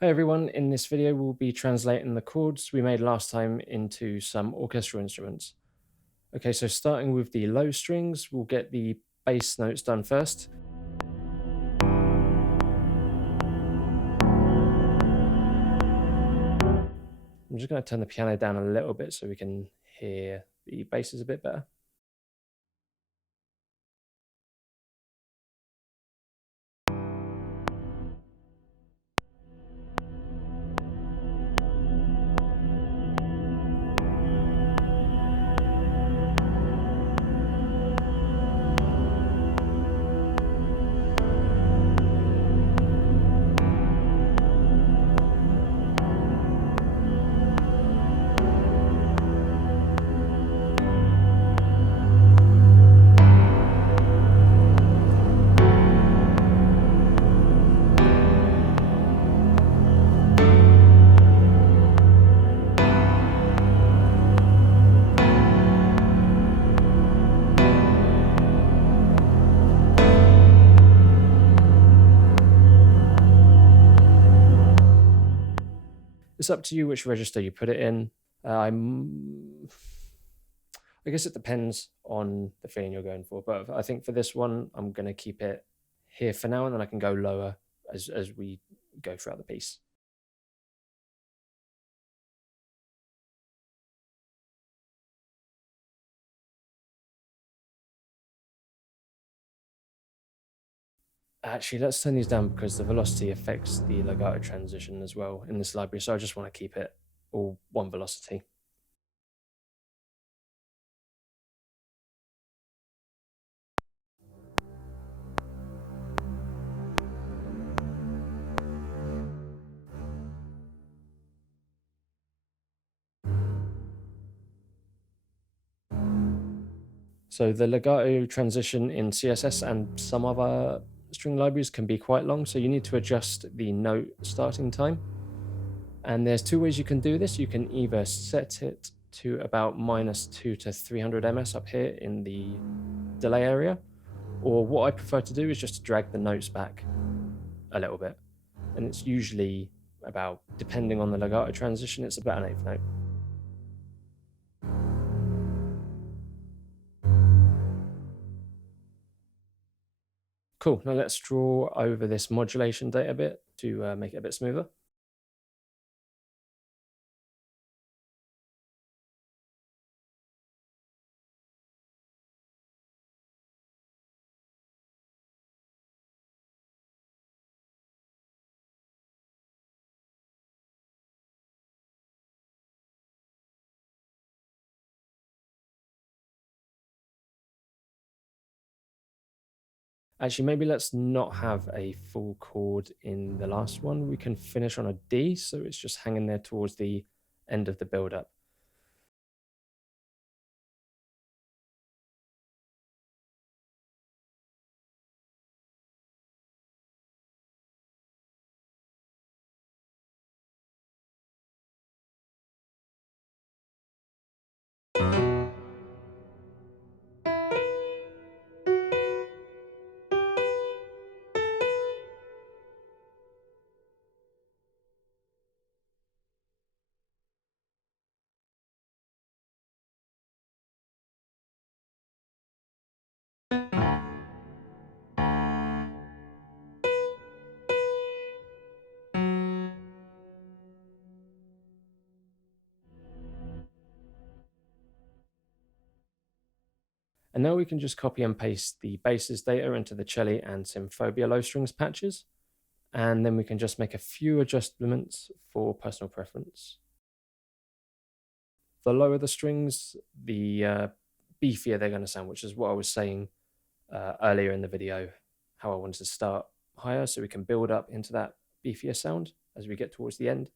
Hi everyone, in this video we'll be translating the chords we made last time into some orchestral instruments. Okay, so starting with the low strings, we'll get the bass notes done first. I'm just going to turn the piano down a little bit so we can hear the basses a bit better. It's up to you which register you put it in. I guess it depends on the feeling you're going for, but I think for this one, I'm going to keep it here for now, and then I can go lower as we go throughout the piece. Actually, let's turn these down because the velocity affects the legato transition as well in this library, so I just want to keep it all one velocity. So the legato transition in CSS and some other string libraries can be quite long, so you need to adjust the note starting time. And there's two ways you can do this. You can either set it to about -2 to 300 ms up here in the delay area, or what I prefer to do is just to drag the notes back a little bit. And it's usually about, depending on the legato transition, it's about an eighth note. Cool, now let's draw over this modulation data bit to make it a bit smoother. Actually, maybe let's not have a full chord in the last one. We can finish on a D, so it's just hanging there towards the end of the build-up. And now we can just copy and paste the basses data into the cello and symphobia low strings patches. And then we can just make a few adjustments for personal preference. The lower the strings, the beefier they're going to sound, which is what I was saying earlier in the video, how I wanted to start higher so we can build up into that beefier sound as we get towards the end.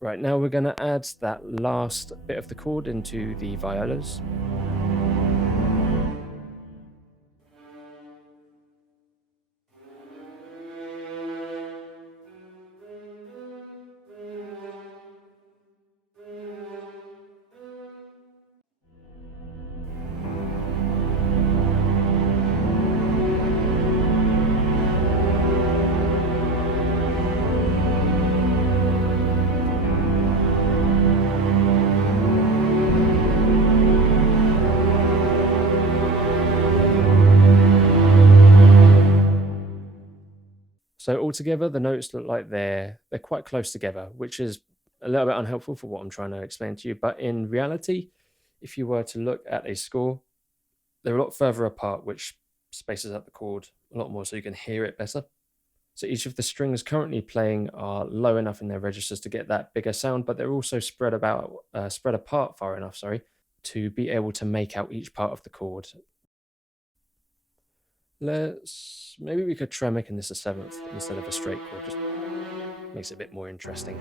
Right, now we're going to add that last bit of the chord into the violas. So altogether, the notes look like they're quite close together, which is a little bit unhelpful for what I'm trying to explain to you. But in reality, if you were to look at a score, they're a lot further apart, which spaces out the chord a lot more so you can hear it better. So each of the strings currently playing are low enough in their registers to get that bigger sound, but they're also spread apart far enough, sorry, to be able to make out each part of the chord. Maybe we could try making this a seventh instead of a straight chord, just makes it a bit more interesting.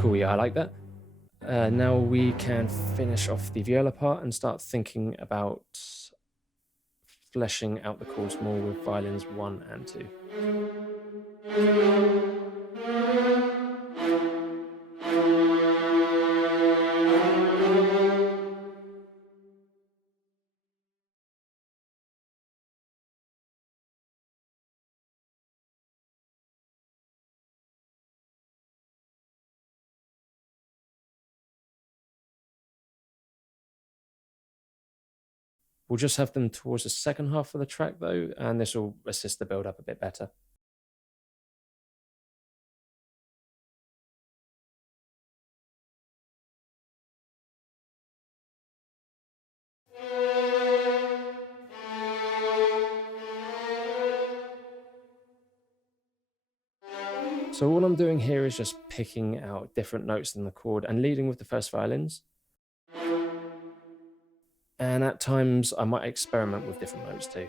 Cool, yeah, I like that. Now we can finish off the viola part and start thinking about fleshing out the chords more with violins 1 and 2. We'll just have them towards the second half of the track though, and this will assist the build up a bit better. So all I'm doing here is just picking out different notes in the chord and leading with the first violins. And at times I might experiment with different notes too.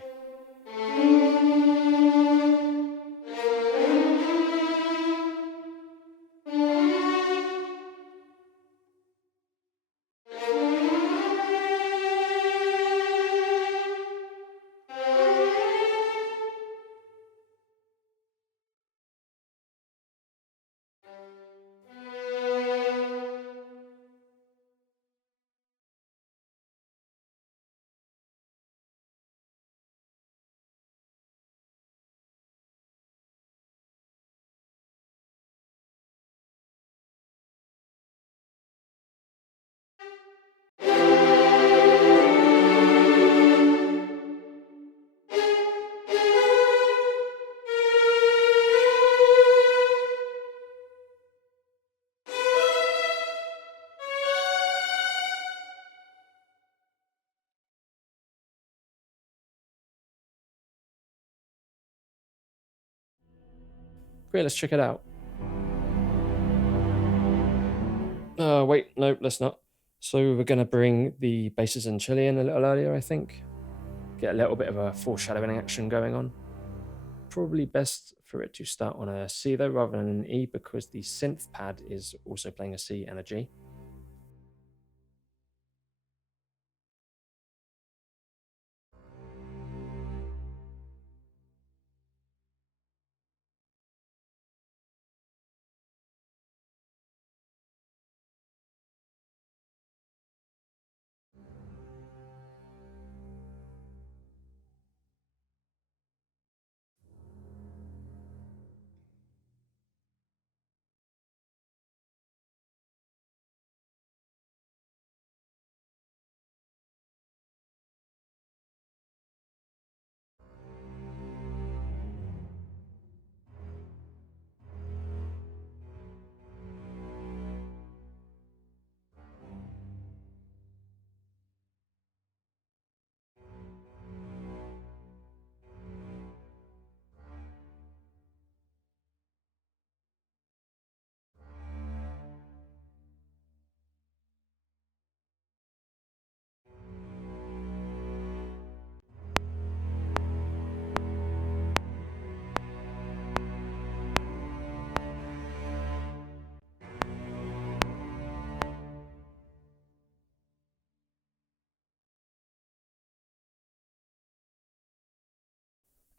Great, let's check it out. Wait, no, let's not. So we're going to bring the basses and Chilean a little earlier, I think. Get a little bit of a foreshadowing action going on. Probably best for it to start on a C though, rather than an E, because the synth pad is also playing a C and a G.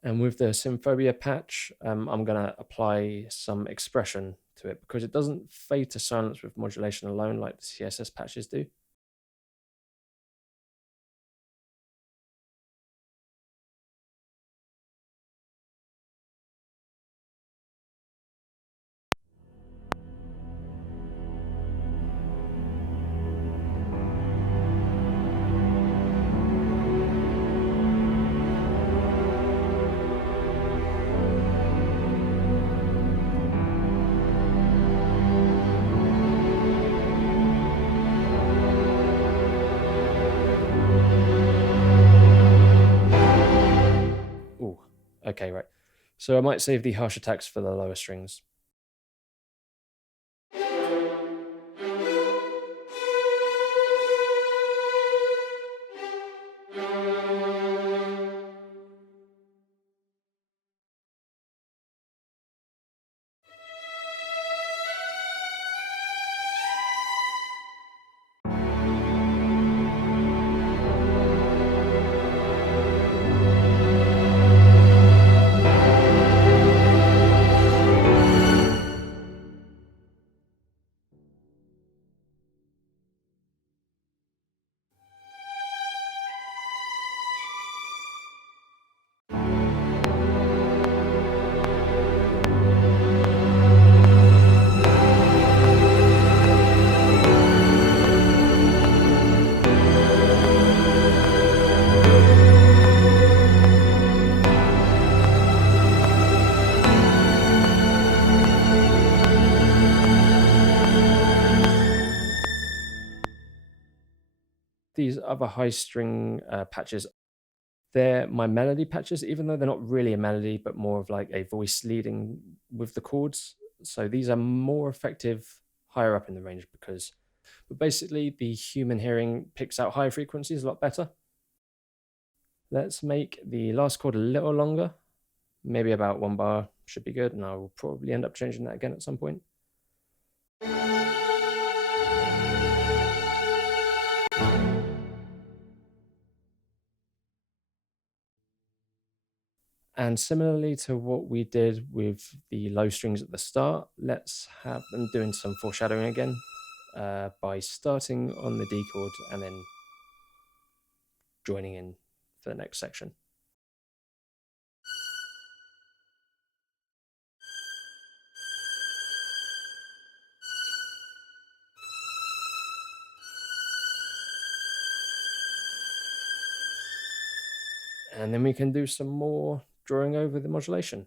And with the Symphonia patch, I'm going to apply some expression to it because it doesn't fade to silence with modulation alone like the CSS patches do. So I might save the harsh attacks for the lower strings. These other high string patches, they're my melody patches, even though they're not really a melody, but more of like a voice leading with the chords. So these are more effective higher up in the range but basically the human hearing picks out higher frequencies a lot better. Let's make the last chord a little longer, maybe about 1 bar should be good, and I will probably end up changing that again at some point. And similarly to what we did with the low strings at the start, let's have them doing some foreshadowing again by starting on the D chord and then joining in for the next section. And then we can do some more drawing over the modulation.